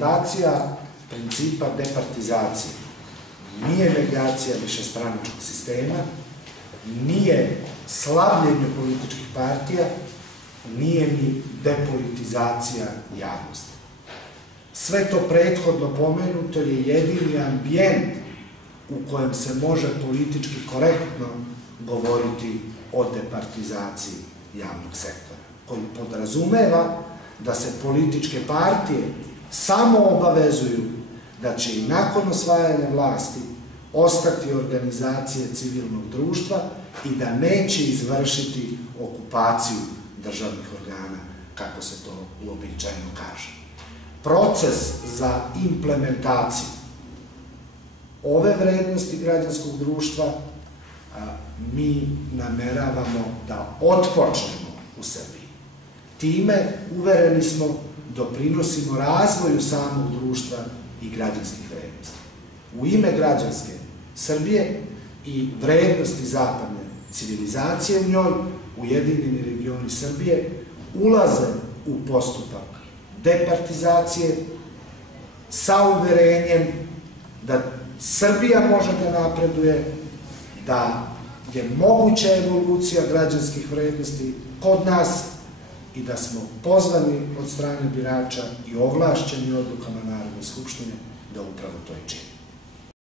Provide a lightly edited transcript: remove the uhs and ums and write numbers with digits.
Implementacija principa departizacije nije negacija višestranačkog sistema, nije slabljenje političkih partija, nije ni depolitizacija javnosti. Sve to prethodno pomenuto je jedini ambijent u kojem se može politički korektno govoriti o departizaciji javnog sektora, koji podrazumeva da se političke partije samo obavezuju da će i nakon osvajanja vlasti ostati organizacije civilnog društva i da neće izvršiti okupaciju državnih organa, kako se to uobičajeno kaže. Proces za implementaciju ove vrednosti građanskog društva mi nameravamo da otpočnemo u Srbiji. Time, uvereni smo, doprinosimo razvoju samog društva i građanskih vrednosti. U ime građanske Srbije i vrednosti zapadne civilizacije u njoj, Ujedinjeni regioni Srbije ulaze u postupak departizacije sa uverenjem da Srbija može da napreduje, da je moguća evolucija građanskih vrednosti kod nas i da smo pozvani od strane birača i ovlašćeni odlukama Narodne skupštine da upravo to i činimo.